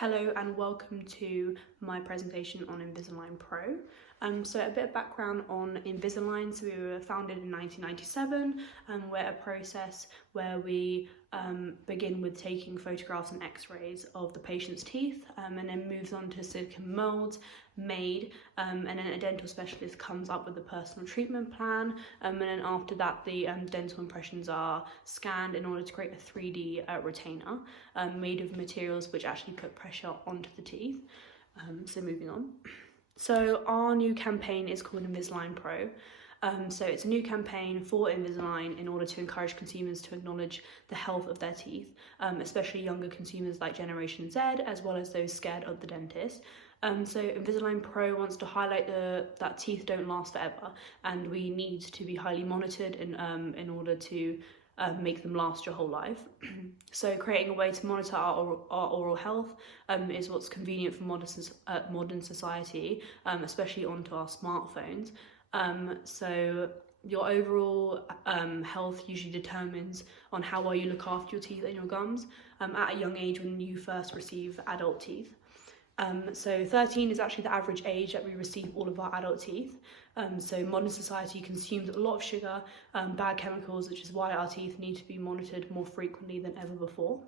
Hello and welcome to my presentation on InvisalignPRO. So a bit of background on Invisalign. So we were founded in 1997 and we're a process where we begin with taking photographs and x-rays of the patient's teeth and then moves on to silicone molds made and then a dental specialist comes up with a personal treatment plan and then after that the dental impressions are scanned in order to create a 3D retainer made of materials which actually put pressure onto the teeth. So moving on. So our new campaign is called InvisalignPRO. So it's a new campaign for Invisalign in order to encourage consumers to acknowledge the health of their teeth, especially younger consumers like Generation Z, as well as those scared of the dentist. So InvisalignPRO wants to highlight that teeth don't last forever, and we need to be highly monitored in order to make them last your whole life. So creating a way to monitor our oral health is what's convenient for modern society, especially onto our smartphones. So your overall health usually determines on how well you look after your teeth and your gums at a young age when you first receive adult teeth. So 13 is actually the average age that we receive all of our adult teeth. So modern society consumes a lot of sugar, bad chemicals, which is why our teeth need to be monitored more frequently than ever before.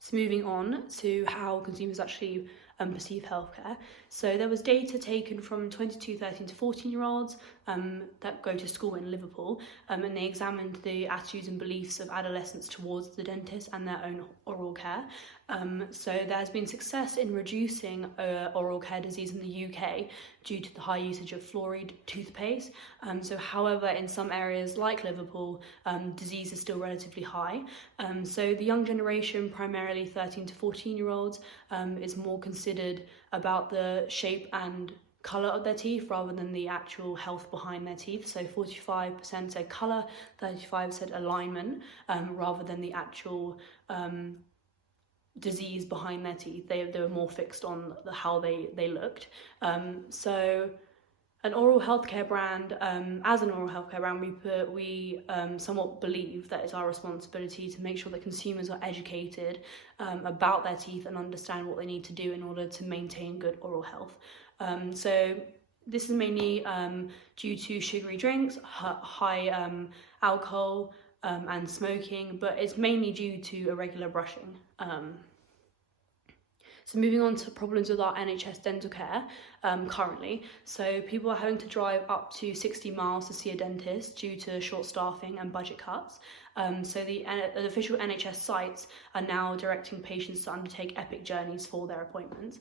So moving on to how consumers actually perceive healthcare. So there was data taken from 22, 13 to 14-year-olds that go to school in Liverpool, and they examined the attitudes and beliefs of adolescents towards the dentist and their own oral care. So there's been success in reducing oral care disease in the UK due to the high usage of fluoride toothpaste. So however, in some areas like Liverpool, disease is still relatively high. So the young generation, primarily 13 to 14-year-olds, is more considered about the shape and colour of their teeth rather than the actual health behind their teeth. So 45% said colour, 35% said alignment, rather than the actual disease behind their teeth. They were more fixed on how they looked. So an oral healthcare brand, as an oral healthcare brand, we somewhat believe that it's our responsibility to make sure that consumers are educated about their teeth and understand what they need to do in order to maintain good oral health. So this is mainly due to sugary drinks, high alcohol and smoking, but it's mainly due to irregular brushing. So moving on to problems with our NHS dental care currently. So people are having to drive up to 60 miles to see a dentist due to short staffing and budget cuts. So the official NHS sites are now directing patients to undertake epic journeys for their appointments.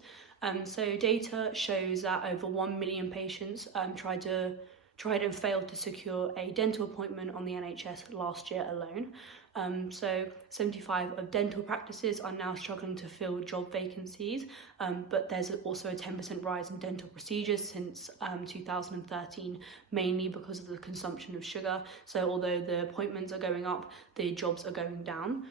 So data shows that over 1 million patients tried and failed to secure a dental appointment on the NHS last year alone. So 75 of dental practices are now struggling to fill job vacancies, but there's also a 10% rise in dental procedures since 2013, mainly because of the consumption of sugar. So although the appointments are going up, the jobs are going down.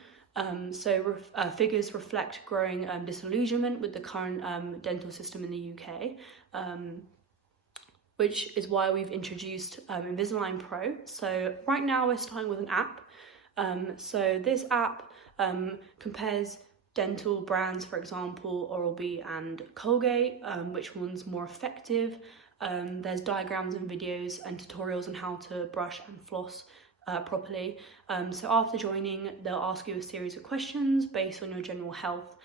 Figures reflect growing disillusionment with the current dental system in the UK. Which is why we've introduced InvisalignPRO. So right now we're starting with an app. So this app compares dental brands, for example, Oral-B and Colgate, which one's more effective. There's diagrams and videos and tutorials on how to brush and floss properly. So after joining, they'll ask you a series of questions based on your general health.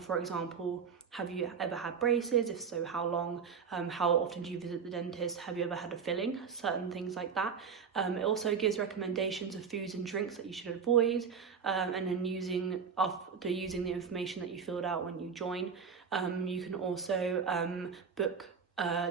For example, have you ever had braces? If so, how long? How often do you visit the dentist? Have you ever had a filling? Certain things like that. It also gives recommendations of foods and drinks that you should avoid. And then after using the information that you filled out when you join, you can also book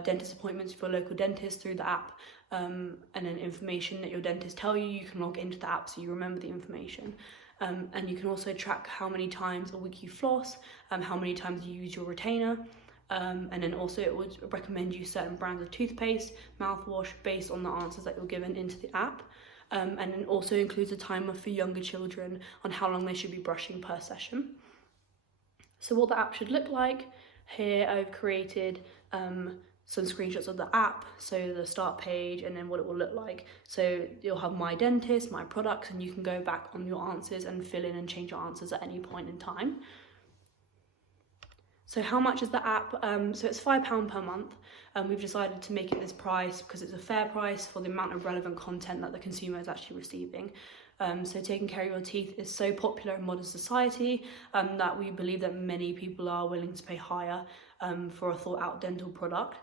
dentist appointments for local dentists through the app. And then information that your dentist tell you, you can log into the app so you remember the information. And you can also track how many times a week you floss, how many times you use your retainer, and then also it would recommend you certain brands of toothpaste, mouthwash based on the answers that you're given into the app. And then also includes a timer for younger children on how long they should be brushing per session. So what the app should look like, here I've created some screenshots of the app, so the start page and then what it will look like. So you'll have my dentist, my products, and you can go back on your answers and fill in and change your answers at any point in time. So how much is the app? So it's £5 per month. We've decided to make it this price because it's a fair price for the amount of relevant content that the consumer is actually receiving. So taking care of your teeth is so popular in modern society that we believe that many people are willing to pay higher for a thought out dental product.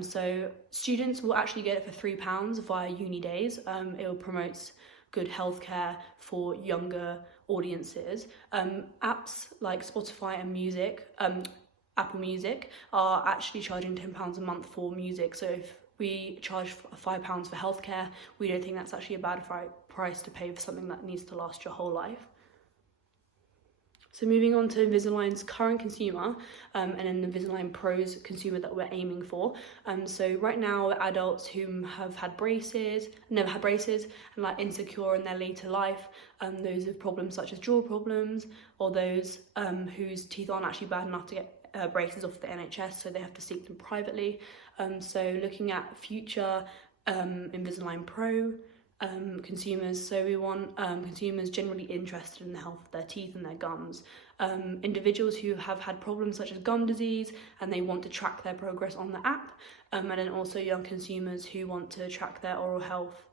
So students will actually get it for £3 via uni days. It promotes good healthcare for younger audiences. Apps like Spotify and Apple Music are actually charging £10 a month for music. So if we charge £5 for healthcare, we don't think that's actually a bad price to pay for something that needs to last your whole life. So moving on to Invisalign's current consumer and then InvisalignPRO's consumer that we're aiming for. So right now, adults who have never had braces, and like insecure in their later life, those with problems such as jaw problems, or those whose teeth aren't actually bad enough to get braces off the NHS, so they have to seek them privately. So looking at future InvisalignPRO consumers, so we want consumers generally interested in the health of their teeth and their gums, individuals who have had problems such as gum disease and they want to track their progress on the app, and then also young consumers who want to track their oral health,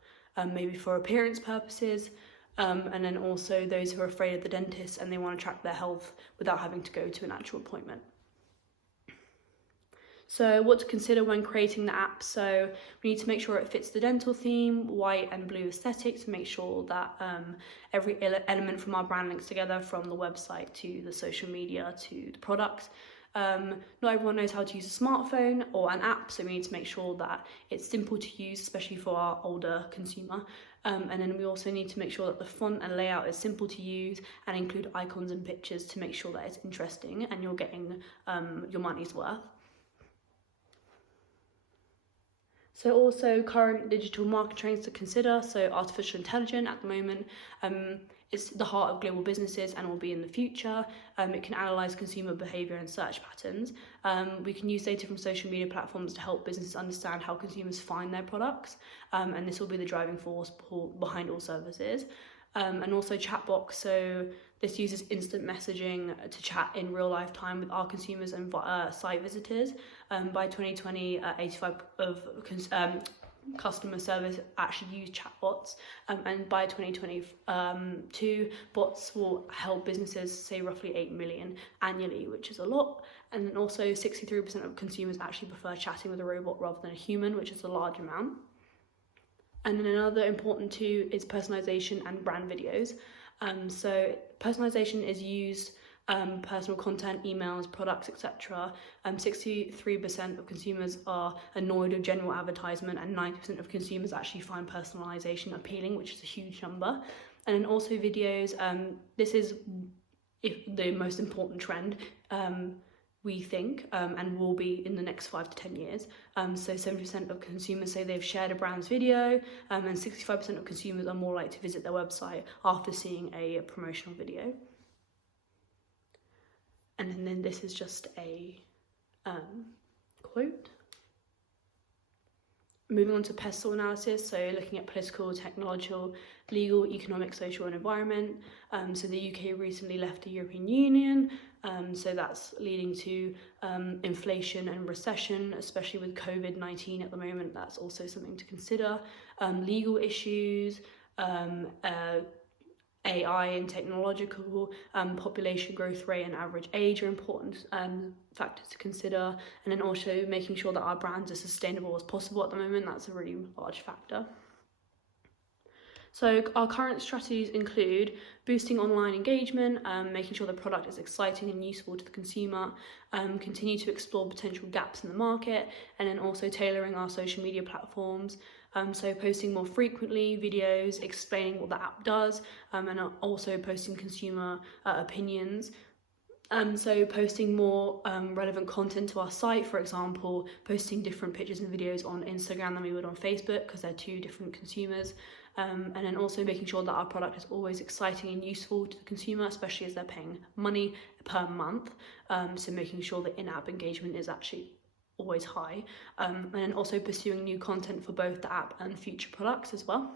maybe for appearance purposes, and then also those who are afraid of the dentist and they want to track their health without having to go to an actual appointment. So what to consider when creating the app. So we need to make sure it fits the dental theme, white and blue aesthetic, to make sure that every element from our brand links together, from the website to the social media to the products. Not everyone knows how to use a smartphone or an app, so we need to make sure that it's simple to use, especially for our older consumer. And then we also need to make sure that the font and layout is simple to use and include icons and pictures to make sure that it's interesting and you're getting your money's worth. So also current digital market trends to consider. So artificial intelligence at the moment is the heart of global businesses and will be in the future. It can analyse consumer behaviour and search patterns. We can use data from social media platforms to help businesses understand how consumers find their products, and this will be the driving force behind all services. And also chatbots, so this uses instant messaging to chat in real life time with our consumers and site visitors. By 2020, 85% of customer service actually use chatbots, and by 2022, bots will help businesses save roughly 8 million annually, which is a lot. And then also 63% of consumers actually prefer chatting with a robot rather than a human, which is a large amount. And then another important too is personalization and brand videos. So personalization is used personal content, emails, products, etc. 63% of consumers are annoyed with general advertisement, and 90% of consumers actually find personalization appealing, which is a huge number. And then also videos. This is the most important trend, we think, and will be in the next 5 to 10 years. So 70% of consumers say they've shared a brand's video, and 65% of consumers are more likely to visit their website after seeing a promotional video. And then this is just a quote. Moving on to pestle analysis, so looking at political, technological, legal, economic, social and environment. So the UK recently left the European Union, so that's leading to inflation and recession, especially with COVID-19 at the moment. That's also something to consider. Legal issues, AI and technological, population growth rate and average age are important factors to consider, and then also making sure that our brands are sustainable as possible at the moment. That's a really large factor. So our current strategies include boosting online engagement, making sure the product is exciting and useful to the consumer, continue to explore potential gaps in the market, and then also tailoring our social media platforms. So posting more frequently videos explaining what the app does, and also posting consumer opinions. So posting more relevant content to our site, for example, posting different pictures and videos on Instagram than we would on Facebook, because they're two different consumers. And then also making sure that our product is always exciting and useful to the consumer, especially as they're paying money per month. So making sure that in-app engagement is actually always high, and then also pursuing new content for both the app and future products as well.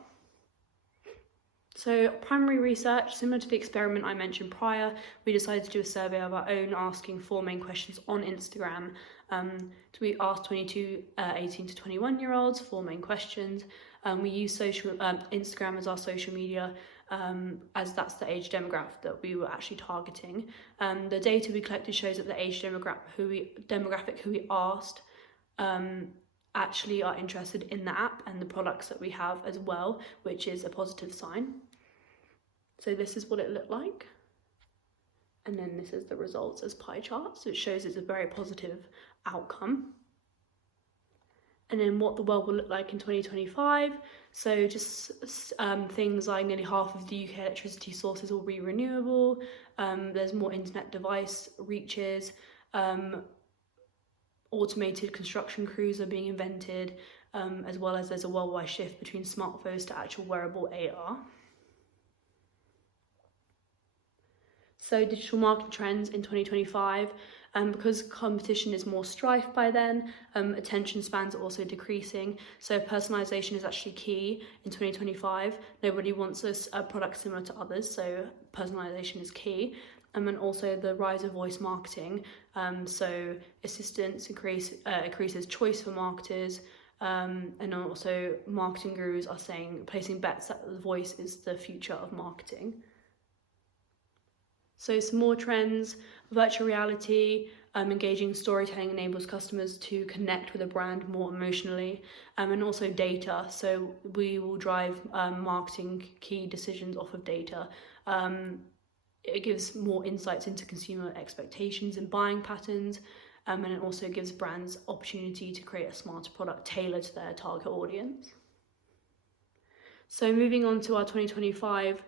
So primary research, similar to the experiment I mentioned prior, we decided to do a survey of our own, asking 4 main questions on Instagram. We asked 18 to 21 year olds 4 main questions. We use Instagram as our social media, as that's the age demographic that we were actually targeting. The data we collected shows that the age demographic who we asked actually are interested in the app and the products that we have as well, which is a positive sign. So this is what it looked like. And then this is the results as pie charts. So it shows it's a very positive outcome. And then what the world will look like in 2025. So just things like nearly half of the UK electricity sources will be renewable. There's more internet device reaches. Automated construction crews are being invented, as well as there's a worldwide shift between smartphones to actual wearable AR. So digital marketing trends in 2025, because competition is more strife by then, attention spans are also decreasing. So personalization is actually key in 2025. Nobody wants a product similar to others, so personalization is key. And also the rise of voice marketing. So assistance increases choice for marketers, and also marketing gurus are placing bets that the voice is the future of marketing. So some more trends: virtual reality, engaging storytelling enables customers to connect with a brand more emotionally, and also data. So we will drive marketing key decisions off of data. It gives more insights into consumer expectations and buying patterns, and it also gives brands opportunity to create a smarter product tailored to their target audience. So moving on to our 2025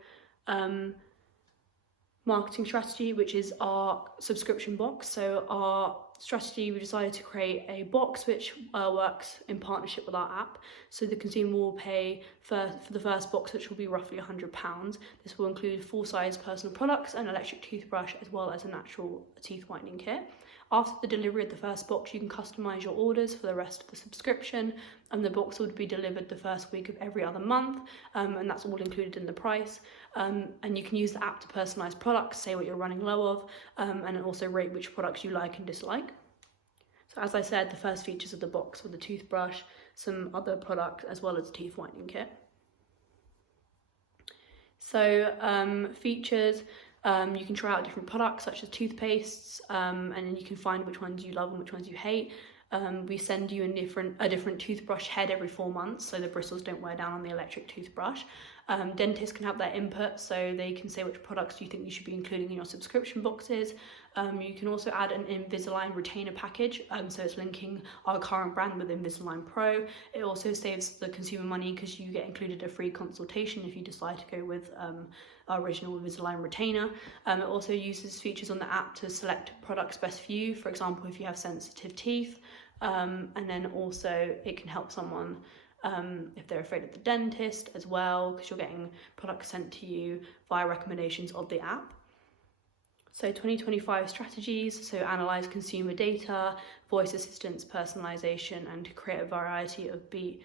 marketing strategy, which is our subscription box. So our strategy, we decided to create a box which works in partnership with our app. So the consumer will pay for the first box, which will be roughly £100. This will include full-size personal products, an electric toothbrush, as well as a natural teeth whitening kit. After the delivery of the first box, you can customise your orders for the rest of the subscription, and the box would be delivered the first week of every other month, and that's all included in the price. And you can use the app to personalise products, say what you're running low of, and also rate which products you like and dislike. So as I said, the first features of the box were the toothbrush, some other products, as well as a teeth whitening kit. So features. You can try out different products such as toothpastes, and then you can find which ones you love and which ones you hate. We send you a different toothbrush head every 4 months, so the bristles don't wear down on the electric toothbrush. Dentists can have their input, so they can say which products you think you should be including in your subscription boxes. You can also add an Invisalign retainer package, so it's linking our current brand with InvisalignPRO. It also saves the consumer money because you get included a free consultation if you decide to go with our original Invisalign retainer. It also uses features on the app to select products best for you, for example if you have sensitive teeth, and then also it can help someone if they're afraid of the dentist as well, because you're getting products sent to you via recommendations of the app. So 2025 strategies, so analyse consumer data, voice assistance, personalisation, and to create a variety of to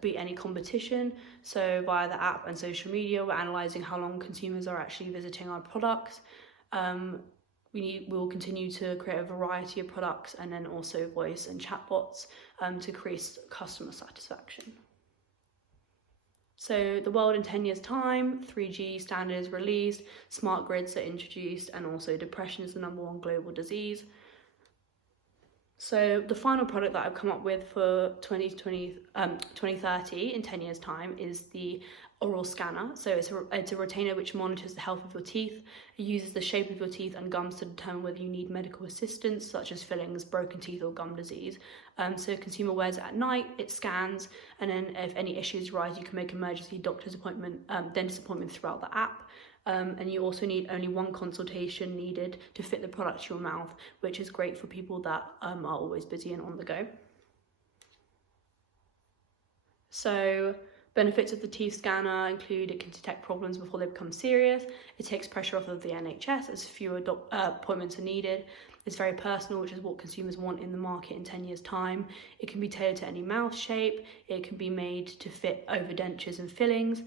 beat any competition. So via the app and social media, we're analysing how long consumers are actually visiting our products. We will continue to create a variety of products, and then also voice and chatbots to increase customer satisfaction. So the world in 10 years' time, 3G standard is released, smart grids are introduced, and also depression is the #1 global disease. So the final product that I've come up with for 2030 in 10 years' time is the oral scanner. So it's a retainer which monitors the health of your teeth. It uses the shape of your teeth and gums to determine whether you need medical assistance, such as fillings, broken teeth, or gum disease. So consumer wears it at night, it scans, and then if any issues arise, you can make emergency dentist appointment throughout the app. And you also need only 1 consultation needed to fit the product to your mouth, which is great for people that are always busy and on the go. So benefits of the teeth scanner include it can detect problems before they become serious. It takes pressure off of the NHS as fewer appointments are needed. It's very personal, which is what consumers want in the market in 10 years' time. It can be tailored to any mouth shape. It can be made to fit over dentures and fillings.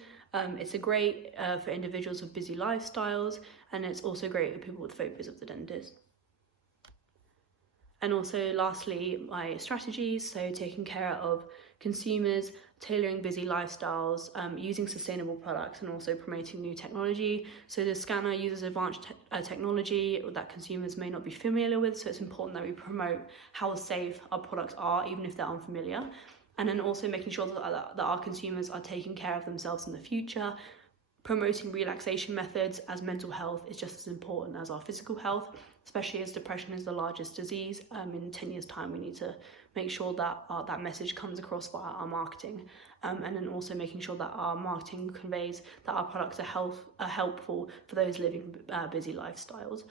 It's a great for individuals with busy lifestyles, and it's also great for people with phobias of the dentist. And also lastly, my strategies, so taking care of consumers, tailoring busy lifestyles, using sustainable products, and also promoting new technology. So the scanner uses advanced technology that consumers may not be familiar with, so it's important that we promote how safe our products are, even if they're unfamiliar. And then also making sure that our consumers are taking care of themselves in the future, promoting relaxation methods, as mental health is just as important as our physical health, especially as depression is the largest disease. In 10 years' time, we need to make sure that that message comes across via our marketing, and then also making sure that our marketing conveys that our products are helpful for those living busy lifestyles.